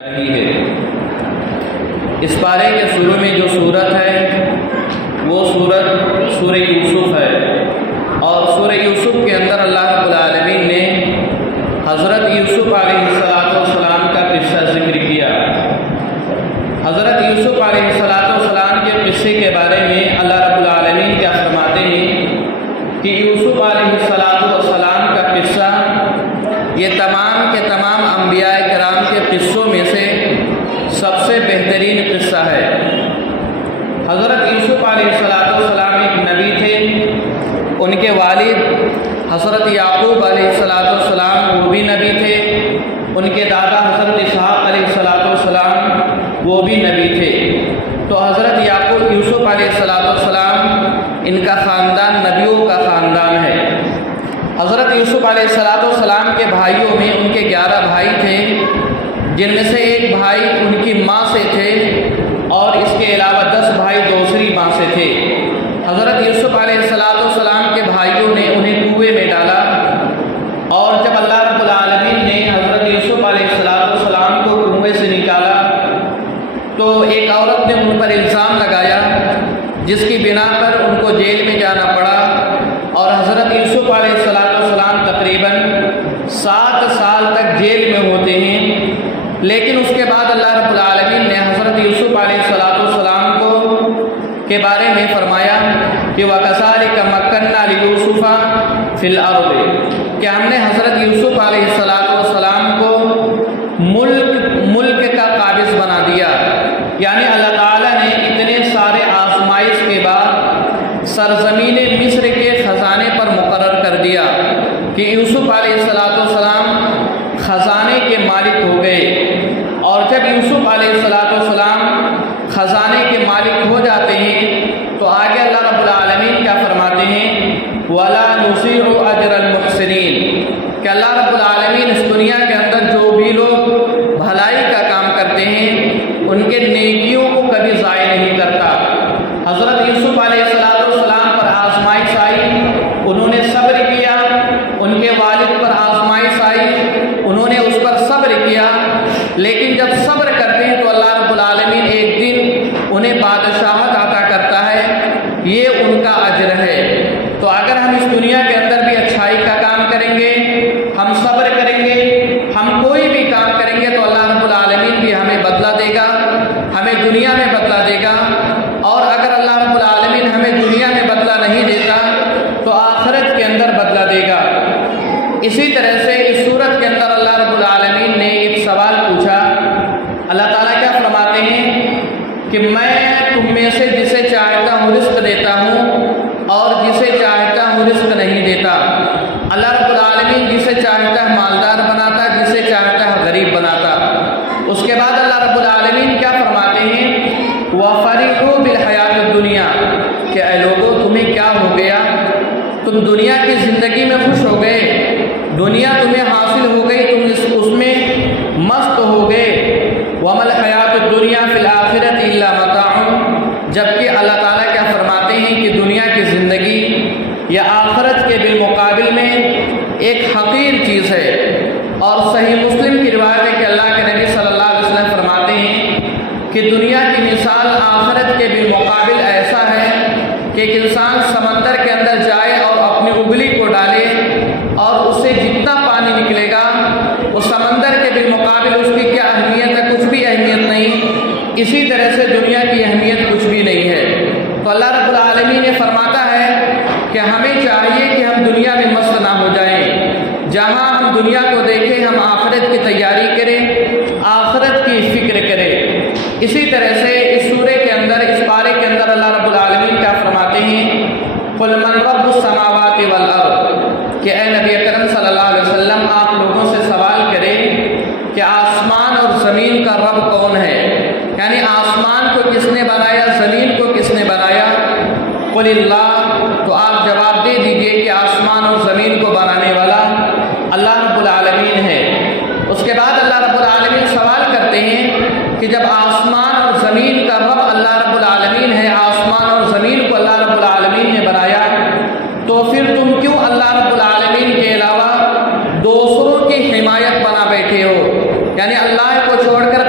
رہی ہے۔ اس پارے کے شروع میں جو صورت ہے وہ صورت سورہ یوسف ہے، اور سورہ یوسف کے اندر اللہ رب العالمین نے حضرت یوسف علیہ السلام کا قصہ ذکر کیا۔ حضرت یوسف علیہ السلام کے قصے کے بارے میں اللہ رب العالمین کیا فرماتے ہیں کہ یوسف علیہ السلام کا قصہ یہ تمام کے تمام انبیاء کرام کے قصوں میں سے سب سے بہترین قصہ ہے۔ حضرت یوسف علیہ السلام ایک نبی تھے، ان کے والد حضرت یعقوب علیہ السلام وہ بھی نبی تھے، ان کے دادا حضرت اسحاق علیہ السلام وہ بھی نبی تھے۔ تو حضرت یعقوب یوسف علیہ السلام ان کا خاندان نبیوں کا خاندان ہے۔ حضرت یوسف علیہ السلام کے بھائیوں میں ان کے 11 بھائی تھے، جن میں سے ایک بھائی ان کی ماں سے تھے اور اس کے علاوہ 10 بھائی دوسری ماں سے تھے۔ حضرت یوسف علیہ السلام کے بھائیوں نے انہیں کنویں میں ڈالا، اور جب اللہ رب العالمین نے حضرت یوسف علیہ السلام کو کنویں سے نکالا تو ایک عورت نے ان پر الزام لگایا، جس کی بنا پر ان کو جیل میں جانا پڑا، اور حضرت یوسف علیہ السلام تقریباً 7 سال تک جیل میں ہوتے ہیں۔ لیکن اس کے بعد اللہ رب العالمین نے حضرت یوسف علیہ السلام کو کے بارے میں فرمایا کہ وَكَذَلِكَ مَكَّنَّا لِيُوسُفَ فِي الْأَرْضِ، کہ ہم نے حضرت یوسف علیہ السلام کو ملک کا قابض بنا دیا۔ یعنی اللہ تعالیٰ نے اتنے سارے آزمائش کے بعد سرزمین مصر کے خزانے پر مقرر کر دیا کہ یوسف علیہ السلام خزانے کے مالک ہو گئے۔ اور جب یوسف علیہ السلام خزانے کے مالک ہو جاتے ہیں تو آگے اللہ رب العالمین کیا فرماتے ہیں، وَلَا نُضِيعُ أَجْرَ الْمُحْسِنِينَ، کہ اللہ رب العالمین اس دنیا کے اندر جو بھی لوگ بھلائی کا کام کرتے ہیں ان کے نیکیوں کو کبھی ضائع نہیں کرتا۔ حضرت یوسف علیہ السلام پر آزمائش آئی، انہوں نے صبر کیا، ان کے والد پر آزمائش آئی، انہوں نے اس پر صبر کیا، لیکن جب صبر کرتے ہیں تو اللہ رب العالمین ایک دن انہیں بادشاہت عطا کرتا ہے، یہ ان کا اجر ہے۔ تو اگر ہم اس دنیا کے اندر بھی اچھائی کا کام کریں گے، ہم صبر کریں گے، ہم کوئی بھی کام کریں گے تو اللہ رب العالمین بھی ہمیں بدلہ دے گا، ہمیں دنیا میں بدلہ دے گا، اور اگر اللہ رب العالمین ہمیں دنیا میں بدلہ نہیں دیتا تو آخرت کے اندر بدلہ دے گا۔ اسی طرح سے اس صورت کے اندر اللہ رب العالمین نے ایک سوال پوچھا۔ اللہ تعالیٰ کیا فرماتے ہیں کہ میں تم میں سے جسے چاہتا ہوں رزق دیتا ہوں اور جسے چاہتا ہوں رزق نہیں دیتا۔ اللہ رب العالمین جسے چاہتا ہے مالدار بناتا، جسے چاہتا ہے غریب بناتا۔ اس کے بعد اللہ رب العالمین کیا فرماتے ہیں، وَفَرِحُوا بِالْحَيَاةِ الدُّنْيَا، کہ اے لوگوں تمہیں کیا ہو گیا، تم دنیا کی زندگی میں خوش ہو گئے، دنیا تمہیں حاصل ہو گئی، تم اس میں مست ہو گئے۔ وَمَا الْحَيَاةُ الدُّنْيَا فِي الْآخِرَةِ إِلَّا مَتَاعٌ، جبکہ اللہ تعالیٰ کیا فرماتے ہیں کہ دنیا کی زندگی یا آخرت کے بالمقابل میں ایک حقیر چیز ہے۔ اور صحیح مسلم کی روایت ہے کہ اللہ کے نبی صلی اللہ علیہ وسلم فرماتے ہیں کہ دنیا کی مثال آخرت کے بالمقابل ایسا ہے کہ ایک انسان سمندر کے اندر جائے اور اپنی انگلی کو ڈالے اور اس سے جتنا پانی نکلے گا وہ سمندر کے بالمقابل اس کی کیا اہمیت ہے، کچھ بھی اہمیت نہیں۔ اسی طرح سے دنیا کی اہمیت کچھ بھی نہیں ہے۔ تو اللہ رب العالمین یہ فرماتا ہے کہ ہمیں چاہیے کہ ہم دنیا میں مست نہ ہو جائیں، جہاں ہم دنیا کو دیکھیں ہم آخرت کی تیاری کریں، آخرت کی فکر کریں۔ اسی طرح سے اس سورے کے اندر، اس پارے کے اندر اللہ رب العالمین کیا فرماتے ہیں، قُلْ مَنْ رَبُّ السَّمَاوَاتِ وَالْأَرْضِ، کہ اے نبی اکرم صلی اللہ علیہ وسلم آپ لوگوں سے سوال کریں کہ آسمان اور زمین کا رب کون ہے، یعنی آسمان کو کس نے بنایا، زمین کو کس نے بنایا۔ قُلِ اللَّهُ، تو آپ جواب دے دیجئے کہ آسمان اور زمین کو بنانے والا اللہ رب العالمین ہے۔ اس کے بعد اللہ رب العالمین سوال کرتے ہیں کہ جب آسمان اور زمین کا رب اللہ رب العالمین ہے، آسمان اور زمین کو اللہ رب العالمین نے بنایا، تو پھر تم کیوں اللہ رب العالمین کے علاوہ دوسروں کی حمایت بنا بیٹھے ہو، یعنی اللہ کو چھوڑ کر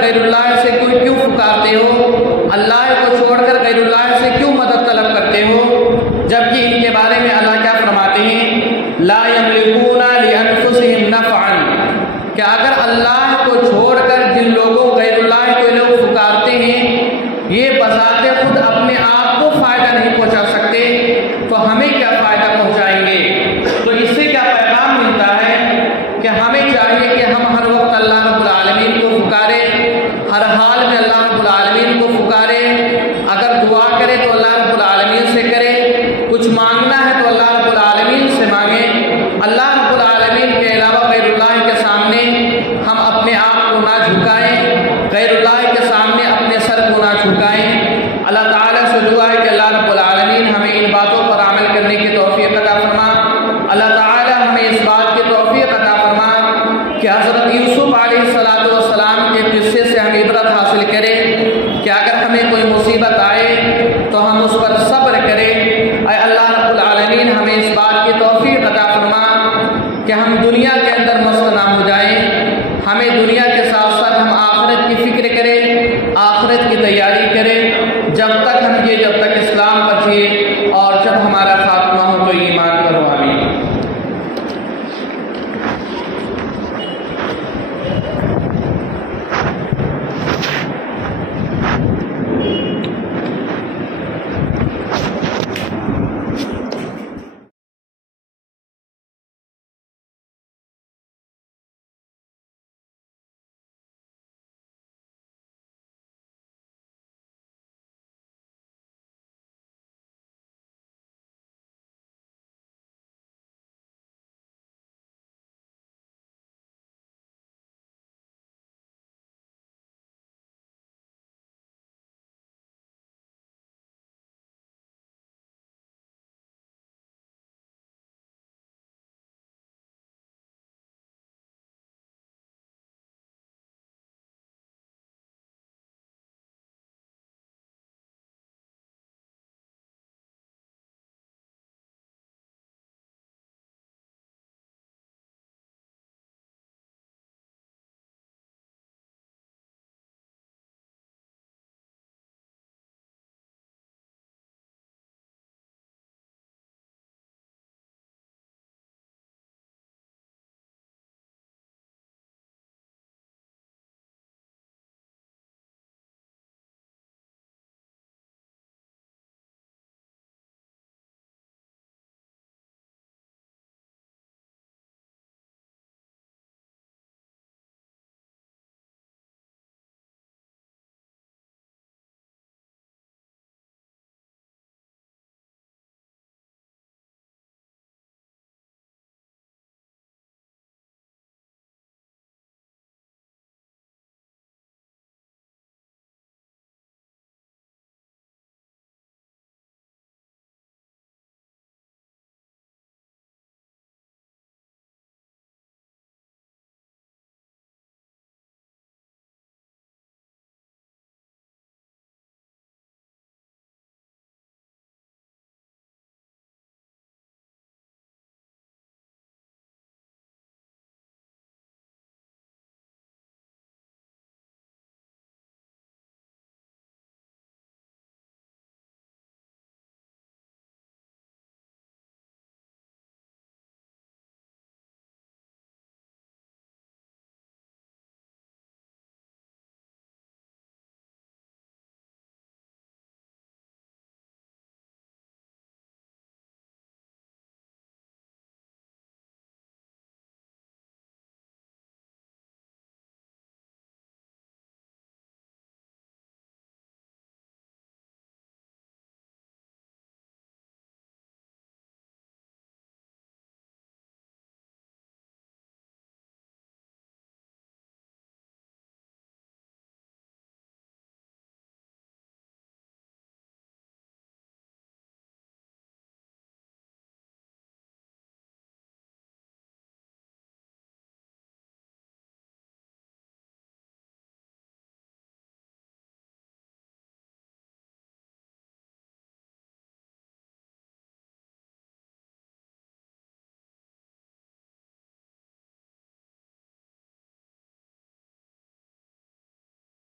ہر حال میں اللہ رب العالمین کو پکارے، اگر دعا کرے تو اللہ رب العالمین سے کرے، کچھ مانگنا ہے تو اللہ رب العالمین سے مانگے۔ اللہ رب العالمین کے علاوہ غیر اللہ کے سامنے ہم اپنے آپ کو نہ جھکائیں، غیر اللہ کے سامنے اپنے سر کو نہ جھکائیں۔ اللہ تعالیٰ سے دعا ہے کہ اللہ رب العالمین ہمیں ان باتوں پر عمل کرنے کی توفیق عطا فرما۔ اللہ تعالیٰ ہمیں اس بات کی توفیق عطا فرما کہ حضرت یوسف علیہ السلام کے قصے سے ہم عبرت حاصل کریں۔